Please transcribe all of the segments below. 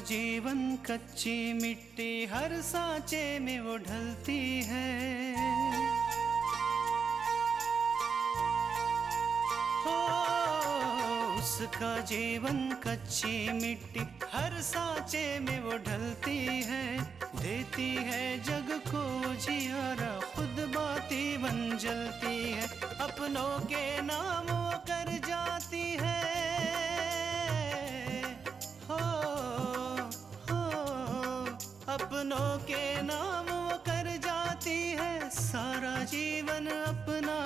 जीवन कच्ची मिट्टी हर सांचे में वो ढलती है। हो उसका जीवन कच्ची मिट्टी हर सांचे में वो ढलती है। देती है जग को जियारा खुद बाती बन जलती है। अपनों के नाम वो कर जाती है। हो अपनों के नाम वो कर जाती है। सारा जीवन अपना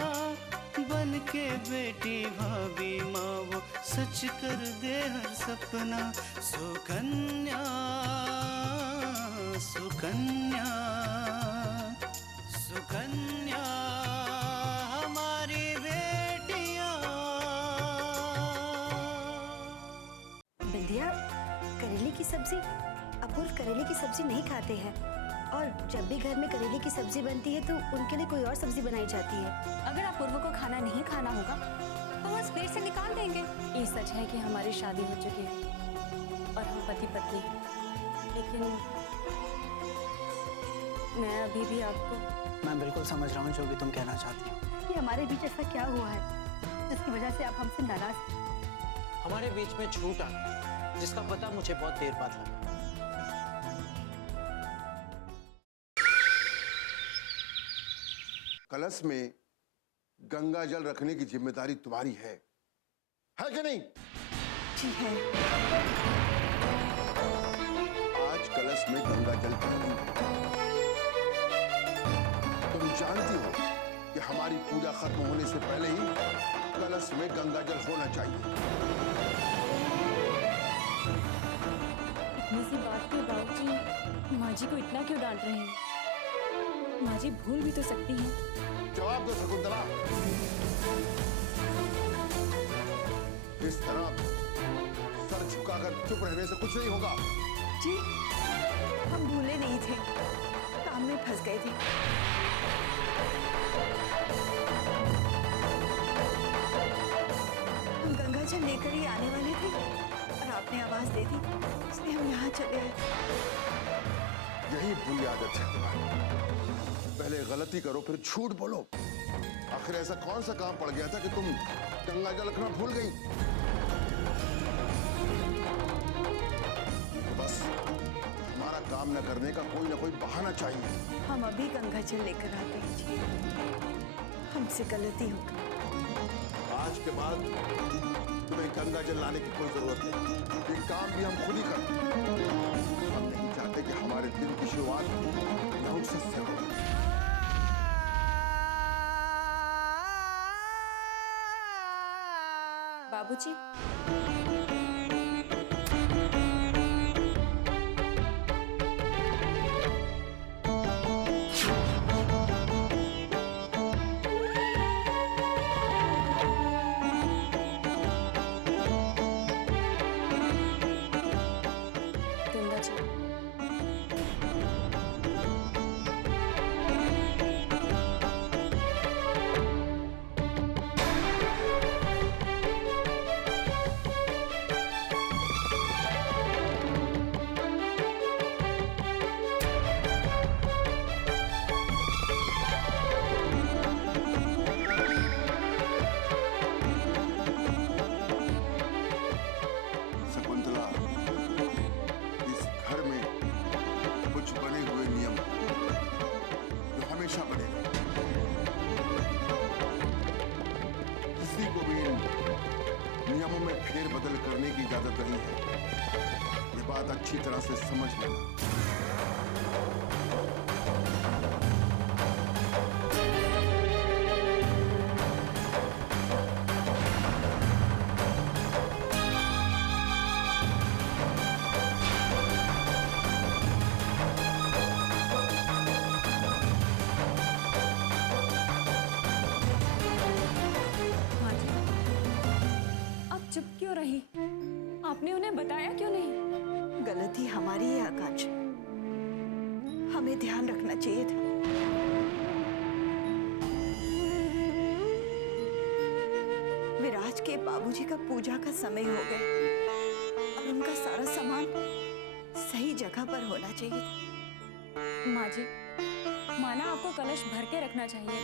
बन के बेटी भाभी माँ वो सच कर दे हर सपना। सुकन्या सुकन्या सुकन्या हमारी बेटियां। बिंदिया, करेले की सब्जी अपूर्व करेले की सब्जी नहीं खाते हैं और जब भी घर में करेले की सब्जी बनती है तो उनके लिए कोई और सब्जी बनाई जाती है। अगर अपूर्व को खाना नहीं खाना होगा तो हम उस प्लेट से निकाल देंगे। ये सच है कि हमारी शादी हो चुकी है और हम पति पत्नी हैं, लेकिन मैं अभी भी आपको। मैं बिल्कुल समझ रहा हूँ जो भी तुम कहना चाहती हो। कि हमारे बीच ऐसा क्या हुआ है जिसकी वजह से आप हमसे नाराज हैं? हमारे बीच में झूठ आ गया जिसका पता मुझे बहुत देर बाद लगा। कलश में गंगा जल रखने की जिम्मेदारी तुम्हारी है कि नहीं? जी है। आज कलश में गंगा जल नहीं है। तुम जानती हो कि हमारी पूजा खत्म होने से पहले ही कलश में गंगा जल होना चाहिए। इतनी सी बात पे बाबूजी माँ जी को इतना क्यों डांट रहे हैं? माँ जी भूल भी तो सकती हैं। जवाब दो शकुंतला। इस तरह सर झुकाकर चुप रहने से कुछ नहीं होगा। जी, हम भूले नहीं थे, काम में फंस गए थे। हम गंगा जल लेकर ही आने वाले थे और आपने आवाज दे दी, इसलिए हम यहाँ चले आए। यही बुरी आदत है तुम्हारी। पहले गलती करो फिर झूठ बोलो। आखिर ऐसा कौन सा काम पड़ गया था कि तुम गंगा जल रखना भूल गई? तो बस हमारा काम न करने का कोई ना कोई बहाना चाहिए। हम अभी गंगा जल लेकर आते हैं जी, हमसे गलती हो गई। आज के बाद तुम्हें गंगा जल लाने की कोई जरूरत नहीं। ये काम भी हम खुद ही करते हैं। हम नहीं चाहते कि हमारे दिन की शुरुआत नहुसत से हो। बाबूजी, गंगा जी। शकुंतला, इस घर में कुछ बने हुए नियम जो हमेशा बनेगा। किसी को भी इन नियमों में फेरबदल करने की इजाजत नहीं है। ये बात अच्छी तरह से समझ लेना। माँ जी, आप चुप क्यों रही? आपने उन्हें बताया क्यों नहीं? गलती हमारी है आकांक्षा, हमें ध्यान रखना चाहिए था। विराज के बाबूजी का पूजा का समय हो गया और उनका सारा सामान सही जगह पर होना चाहिए था। माँ जी, माना आपको कलश भर के रखना चाहिए,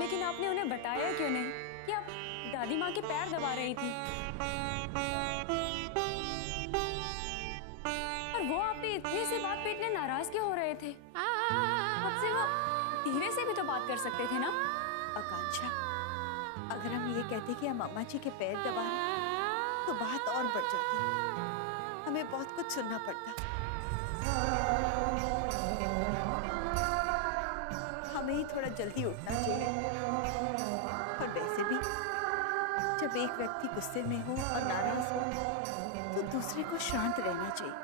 लेकिन आपने उन्हें बताया क्यों नहीं कि आप दादी माँ के पैर दबा रही थी? और वो आप पे इतनी सी बात पे इतने नाराज क्यों हो रहे थे? आपसे वो धीरे से भी तो बात कर सकते थे ना? आकांक्षा, अगर हम ये कहते कि हम अम्मा जी के पैर दबा रहे हैं, तो बात और बढ़ जाती। हमें बहुत कुछ सुनना पड़ता। हमें ही थोड़ा जल्दी उठना चाहिए। और वैसे भी जब एक व्यक्ति गुस्से में हो और नाराज हो, तो दूसरे को शांत रहना चाहिए।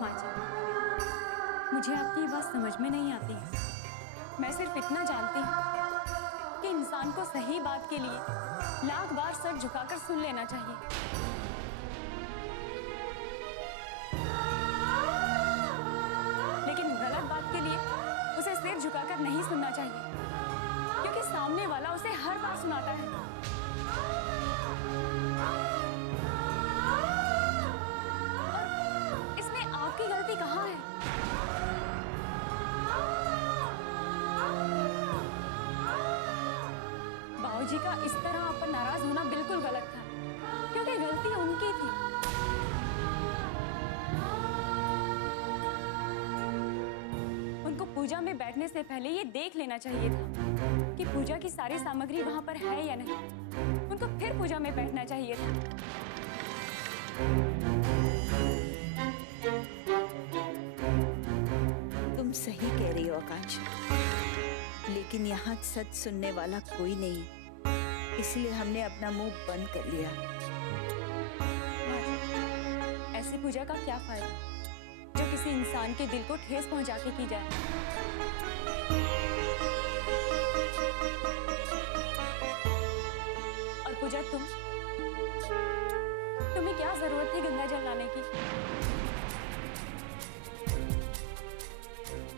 माँ जी, मुझे आपकी ये बात समझ में नहीं आती है। मैं सिर्फ इतना जानती हूँ कि इंसान को सही बात के लिए लाख बार सर झुकाकर सुन लेना चाहिए। लेकिन गलत बात के लिए उसे सिर झुकाकर नहीं सुनना चाहिए, क्योंकि सामने वाला उसे हर बार सुनाता है। और इसमें आपकी गलती कहाँ है? बाबूजी का इस तरह आप पर नाराज होना बिल्कुल गलत था, क्योंकि गलती उनकी थी। उनको पूजा में बैठने से पहले ये देख लेना चाहिए था कि पूजा की सारी सामग्री वहां पर है या नहीं। उनको फिर पूजा में बैठना चाहिए था। तुम सही कह रही हो आकांक्षा, लेकिन यहाँ सच सुनने वाला कोई नहीं, इसलिए हमने अपना मुंह बंद कर लिया। ऐसी पूजा का क्या फायदा जो किसी इंसान के दिल को ठेस पहुंचा के की जाए? और पूजा, तुम्हें क्या जरूरत थी गंगा जल लाने की?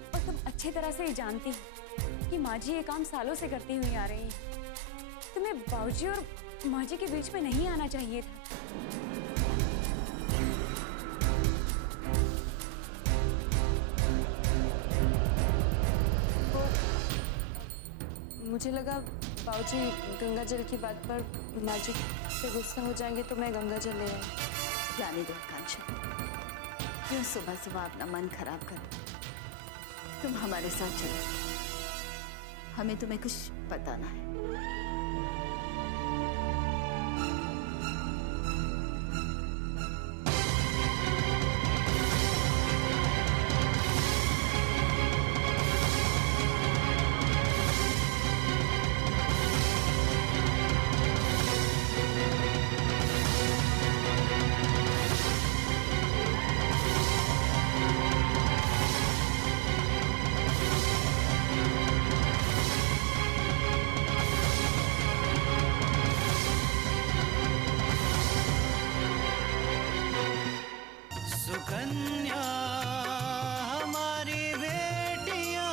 और तुम अच्छी तरह से जानती हो कि माँ जी ये काम सालों से करती हुई आ रही है। तुम्हें बाबूजी और माँ जी के बीच में नहीं आना चाहिए था। मुझे लगा बाबूजी गंगा जल की बात पर माँ जी से गुस्सा हो जाएंगे, तो मैं गंगा जल ले आई। जाने दो आकांक्षा, क्यों सुबह सुबह अपना मन खराब कर? तुम हमारे साथ चलो, हमें तुम्हें कुछ बताना है। सुकन्या हमारी बेटियां,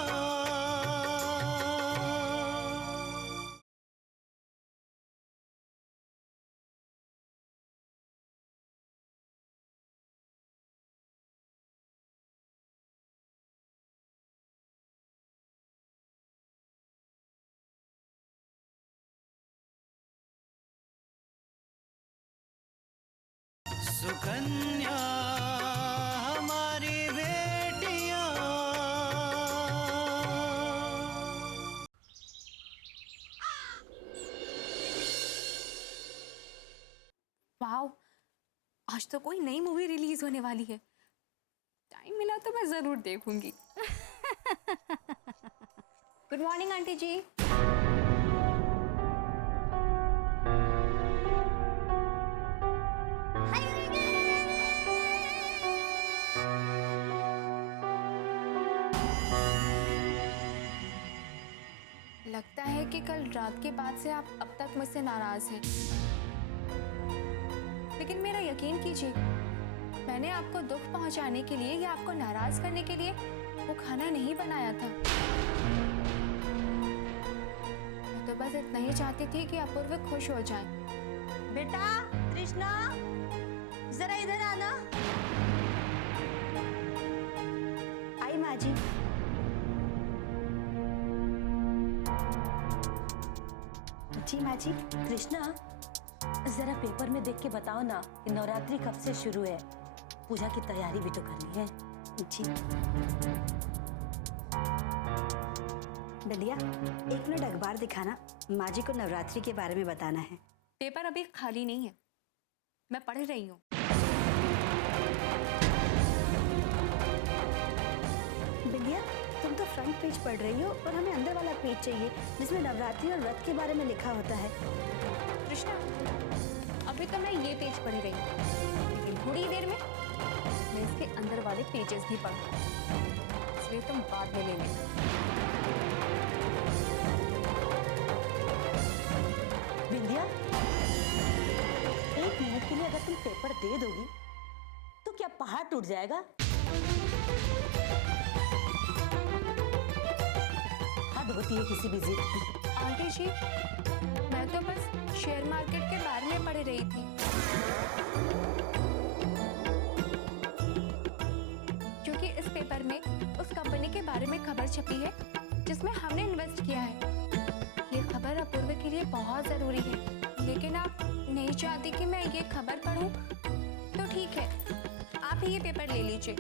सुकन्या हमारी बेटियां। वाह, आज तो कोई नई मूवी रिलीज होने वाली है। टाइम मिला तो मैं जरूर देखूंगी। गुड मॉर्निंग आंटी जी। लगता है कि कल रात के बाद से आप अब तक मुझसे नाराज हैं। लेकिन मेरा यकीन कीजिए, मैंने आपको दुख पहुंचाने के लिए या आपको नाराज करने के लिए वो खाना नहीं बनाया था। मैं तो बस इतना ही चाहती थी कि अपूर्व खुश हो जाए। बेटा तृष्णा, जरा इधर आना। आई माँ जी। जी माँ जी। कृष्णा, जरा पेपर में देख के बताओ ना कि नवरात्रि कब से शुरू है। पूजा की तैयारी भी तो करनी है। जी बिंदिया, 1 मिनट अखबार दिखाना, माँ जी को नवरात्रि के बारे में बताना है। पेपर अभी खाली नहीं है, मैं पढ़ रही हूँ। बिंदिया, तुम तो फ्रंट पेज पढ़ रही हो और हमें अंदर वाला पेज चाहिए जिसमें नवरात्रि और व्रत के बारे में लिखा होता है। कृष्णा, अभी तो मैं ये पेज पढ़ रही हूँ, लेकिन थोड़ी देर में मैं इसके अंदर वाले पेजेस भी पढ़ूंगी, इसलिए तुम बाद में ले लेना। बिंदिया, 1 मिनट के लिए अगर तुम पेपर दे दोगी तो क्या पहाड़ टूट जाएगा? हद होती है किसी भी जिद की। आंटी जी, मैं तो बस शेयर मार्केट के बारे में पढ़ रही थी, क्योंकि इस पेपर में उस कंपनी के बारे में खबर छपी है जिसमें हमने इन्वेस्ट किया है। ये खबर अपूर्व के लिए बहुत जरूरी है, लेकिन आप नहीं चाहती कि मैं ये खबर पढूं, तो ठीक है, आप ही ये पेपर ले लीजिए।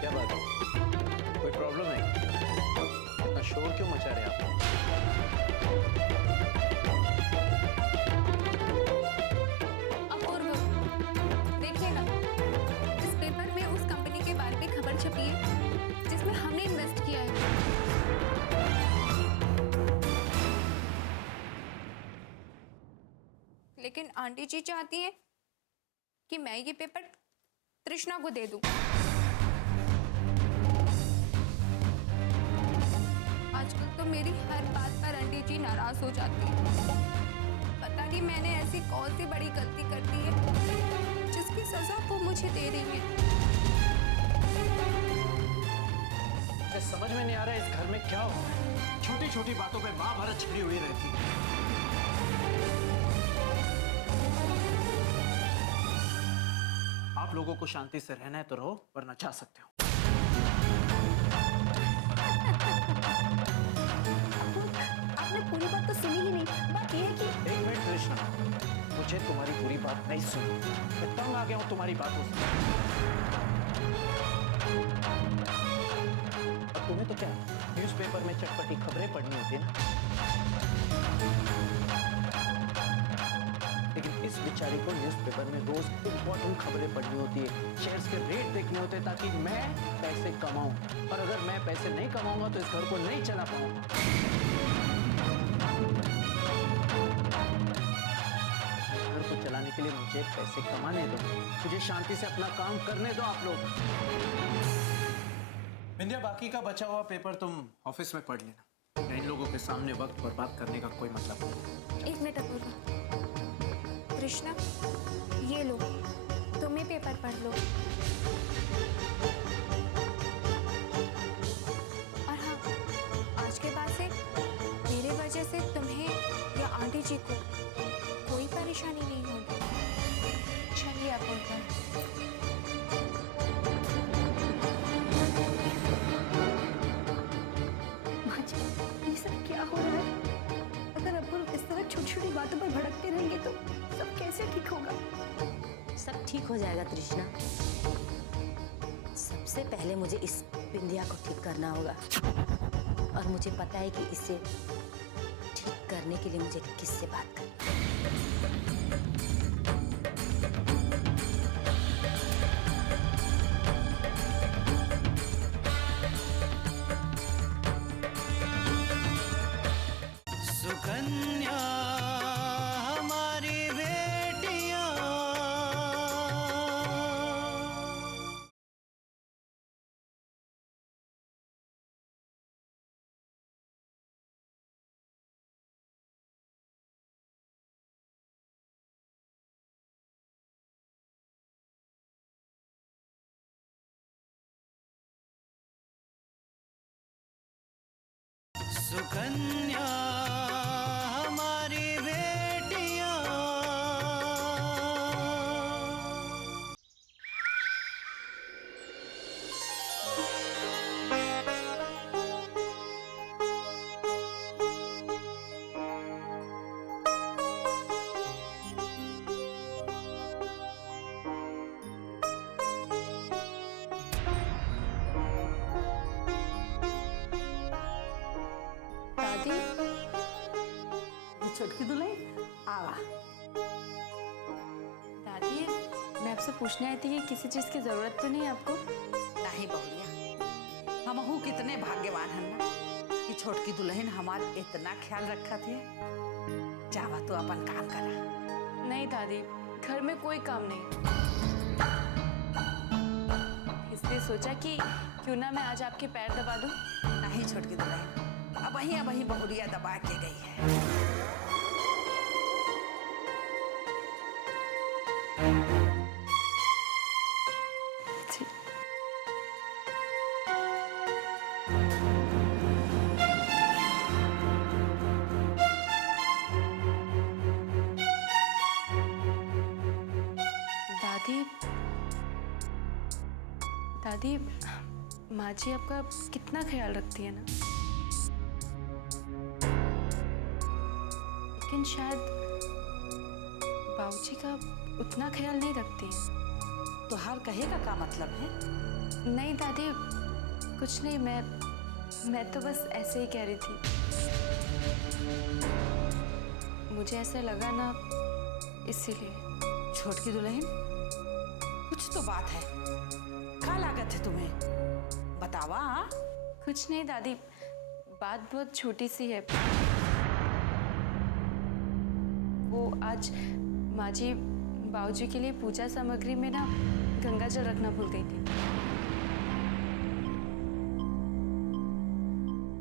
क्या बात है? कोई प्रॉब्लम है? इतना शोर क्यों मचा रहे हैं आप? अपूर्व, देखिएगा, इस पेपर में उस कंपनी के बारे में खबर छपी है जिसमें हमने इन्वेस्ट किया है। लेकिन आंटी जी चाहती हैं कि मैं ये पेपर तृष्णा को दे दूं। आजकल तो मेरी हर बात पर आंटी जी नाराज हो जाती है। पता नहीं मैंने ऐसी कौन सी बड़ी गलती कर दी है जिसकी सजा वो मुझे दे रही है। मुझे समझ में नहीं आ रहा है इस घर में क्या हो रहा है। छोटी छोटी बातों पे महाभारत छिड़ी हुई रहती है। आप लोगों को शांति से रहना है तो रहो, वरना जा सकते हो। आपने पूरी बात तो सुनी ही नहीं। बात यह है कि 1 मिनट कृष्णा, मुझे तुम्हारी पूरी बात नहीं सुनी। मैं तंग आ गया हूँ तुम्हारी बातों से। और तुम्हें तो क्या न्यूज़पेपर में चटपटी खबरें पढ़नी होती है ना, लेकिन इस बेचारी को न्यूज़पेपर में रोज इंपॉर्टेंट खबरें पढ़नी होती है, शेयर्स के रेट देखने होते हैं ताकि मैं पैसे कमाऊं। और अगर मैं पैसे नहीं कमाऊंगा तो इस घर को नहीं चला पाऊंगा। घर को चलाने के लिए मुझे पैसे कमाने दो, मुझे शांति से अपना काम करने दो आप लोग। बिंदिया, बाकी का बचा हुआ पेपर तुम ऑफिस में पढ़ लेना। इन लोगों के सामने वक्त बर्बाद करने का कोई मतलब नहीं। 1 मिनट अपूर्व। कृष्णा, ये लो, तुम ही पेपर पढ़ लो। और हाँ, आज के बाद से मेरे वजह से तुम्हें या आंटी जी को कोई परेशानी नहीं होगी। चलिए अपूर्व। माँ जी, ये सब क्या हो रहा है? अगर अपूर्व इस तरह छोटी छोटी बातों पर भड़कते रहेंगे तो सब कैसे ठीक होगा? सब ठीक हो जाएगा तृष्णा। सबसे पहले मुझे इस बिंदिया को ठीक करना होगा, और मुझे पता है कि इसे ठीक करने के लिए मुझे किससे बात करनी है। सुकन्या हमारी बेटियां। दादी, छोटकी दुल्हन आवा। दादी मैं आपसे पूछने आई थी कि किसी चीज़ की ज़रूरत तो नहीं है आपको? नहीं बहुरिया, हमहू कितने भाग्यवान हन ना कि छोटकी दुल्हन हमार इतना ख्याल रखा थे। जावा तो अपन काम करा। नहीं दादी, घर में कोई काम नहीं, इसलिए सोचा कि क्यों ना मैं आज आपके पैर दबा दूं। नहीं छोटकी दुल्हन, अब वही बहुरिया दबा के गई है। दादी, दादी, माँ जी आपका कितना ख्याल रखती है ना, लेकिन शायद बाबूजी का उतना ख्याल नहीं रखती हैं। तो हर कहेगा का मतलब है? नहीं दादी, कुछ नहीं, मैं तो बस ऐसे ही कह रही थी। मुझे ऐसा लगा ना, इसीलिए। छोटकी दुल्हन, कुछ तो बात है। क्या लागत है तुम्हें? बतावा। हाँ? कुछ नहीं दादी, बात बहुत छोटी सी है। वो आज माँ जी बाबूजी के लिए पूजा सामग्री में ना गंगा जल रखना भूल गई थी।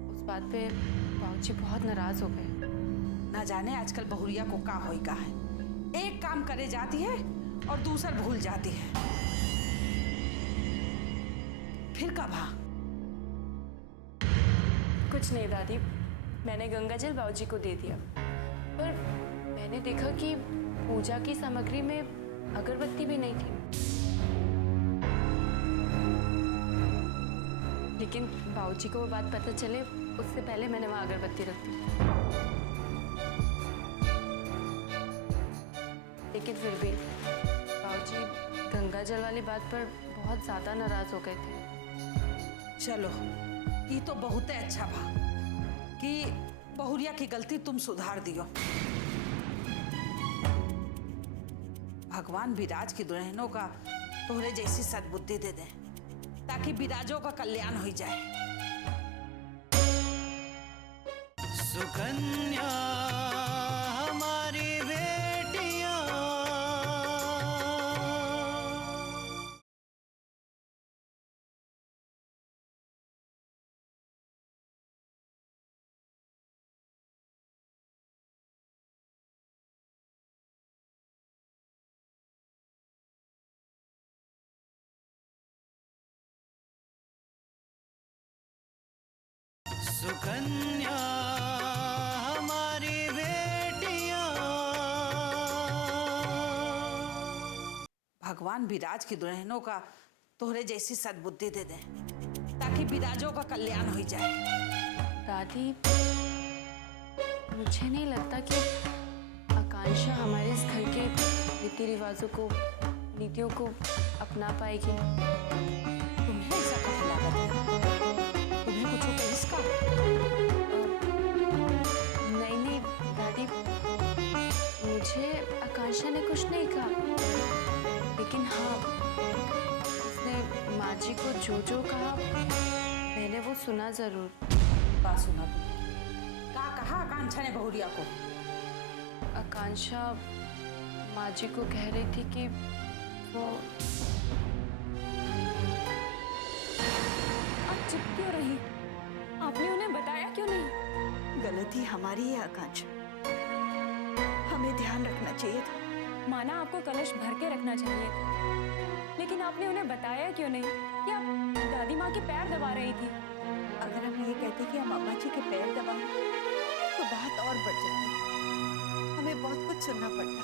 उस बात पे बाबूजी बहुत नाराज हो गए। ना जाने आजकल बहुरिया को का होई का है। एक काम करे जाती है और दूसर भूल जाती है। फिर कब? हाँ, कुछ नहीं दादी, मैंने गंगा जल बाबूजी को दे दिया, पर मैंने देखा कि पूजा की सामग्री में अगरबत्ती भी नहीं थी। लेकिन बाबूजी को वो बात पता चले उससे पहले मैंने वहाँ अगरबत्ती रख दी। लेकिन फिर भी बाबूजी गंगा जल वाली बात पर बहुत ज़्यादा नाराज हो गए थे। चलो ये तो बहुत अच्छा भा कि बहुरिया की गलती तुम सुधार दियो। भगवान विराज की दुल्हनों का तोहरे जैसी सद्बुद्धि दे दे ताकि विराजों का कल्याण हो जाए। सुकन्या हमारी बेटियां। सुकन्या हमारी बेटियां। भगवान विराज की दुल्हनों का तोहरे जैसी सद्बुद्धि दे दे ताकि विराजों का कल्याण हो जाए। दादी, मुझे नहीं लगता कि आकांक्षा हमारे इस घर के रीति रिवाजों को, नीतियों को अपना पाएगी। तुम्हें ऐसा कहा लागत है? तुम्हें कुछ होता इसका? नहीं नहीं दादी, मुझे आकांक्षा ने कुछ नहीं कहा, लेकिन हाँ, उसने माँ जी को जो जो कहा मैंने वो सुना जरूर। बात सुना तुम? क्या कहा आकांक्षा ने बहुरिया को? आकांक्षा माँ जी को कह रही थी कि वो। आप चुप क्यों रही? आपने उन्हें बताया क्यों नहीं? गलती हमारी है आकांक्षा, हमें ध्यान रखना चाहिए था। माना आपको कलश भर के रखना चाहिए था, लेकिन आपने उन्हें बताया क्यों नहीं कि आप दादी माँ के पैर दबा रही थी? अगर हम ये कहते कि हम अम्मा जी के पैर दबाएं तो बात और बढ़ जाती। हमें बहुत कुछ सुनना पड़ता।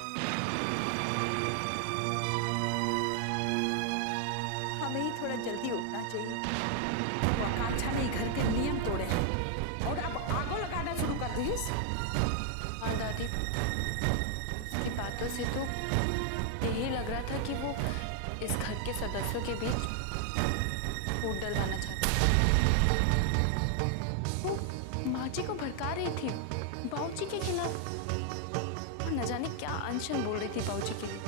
हमें ही थोड़ा जल्दी उठना चाहिए। वो आकांक्षा ने घर के नियम तोड़े हैं और अब आगो लगाना शुरू कर दी। हाँ दादी, उसकी बातों से तो यही लग रहा था कि वो इस घर के सदस्यों के बीच फूट डलवाना चाहती है। वो माँ जी को भड़का रही थी बाबूजी के खिलाफ, और न जाने क्या अनशन बोल रही थी बाबूजी के लिए।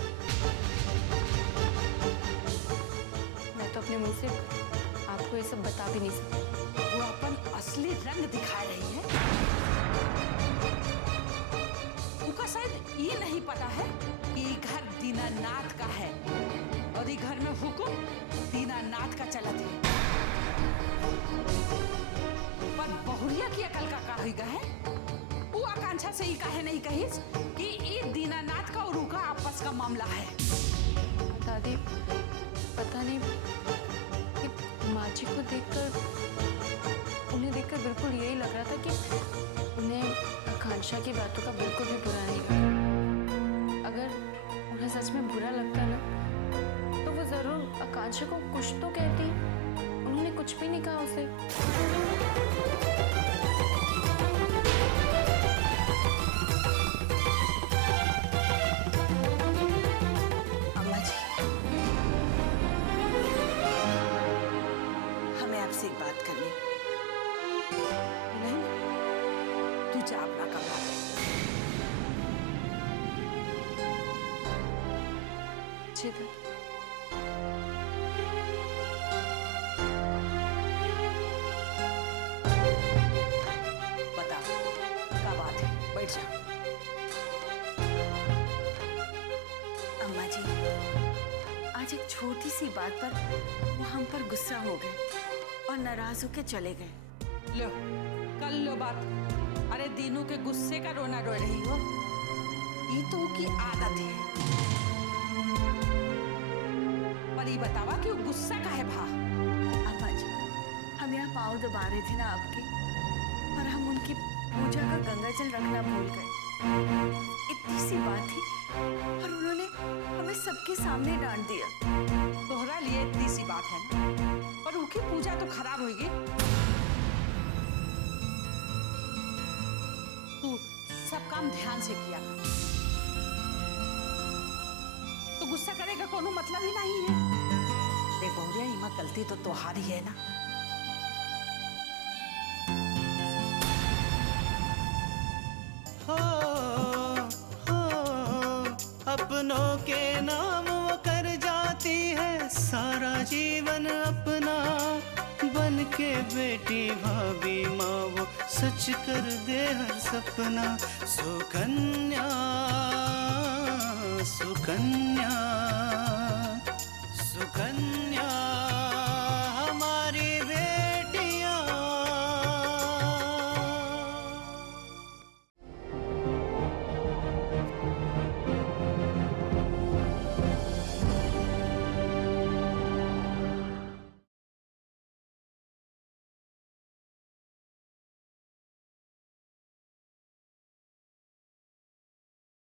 मैं तो अपने मुंह से आपको ये सब बता भी नहीं सकती। वो अपन असली रंग दिखा रही है। उनका शायद ये नहीं पता है कि ये घर दीनानाथ का है और ये घर में हुक्म दीनानाथ का चलत है। पर बहुरिया की अकल का होगा है। वो आकांक्षा से ही कहे नहीं कहिस कि ये दीनानाथ का और उनका आपस का मामला है। दादी, पता नहीं कि माँ जी को देखकर, उन्हें देखकर बिल्कुल यही लग रहा था कि उन्हें आकांक्षा की बातों का बिल्कुल भी बुरा नहीं लगा। अगर उन्हें सच में बुरा लगता ना तो वो जरूर आकांक्षा को कुछ तो कहती। उन्होंने कुछ भी नहीं कहा उसे। अम्मा जी, हमें आपसे एक बात करनी। नहीं, तू जा अपना कमरा। जी दादी। बता क्या बात है, बैठ जा। अम्मा जी, आज एक छोटी सी बात पर वो हम पर गुस्सा हो गए और नाराज होकर चले गए। लो कर लो बात। अरे दीनू के गुस्से का रोना रो रही हो, ये तो की आदत है। पर ये बतावा कि वो गुस्सा का है भा। अम्मा जी, हम यहाँ पाँव दबा रहे थे ना आपके, और हम उनकी पूजा का गंगा जल रखना भूल गए। इतनी सी बात थी और उन्होंने हमें सबके सामने डांट दिया। तोहरा लिए इतनी सी बात है ना, पर उनकी पूजा तो खराब होगी। तू सब काम ध्यान से किया कर। तो गुस्सा करेगा कोनो मतलब ही नहीं है। देख बहुरिया, इमा गलती तो तोहारी है ना। अपनों के नाम वो कर जाती है सारा जीवन अपना। बन के बेटी भाभी माँ वो सच कर दे हर सपना। सुकन्या सुकन्या सुकन्या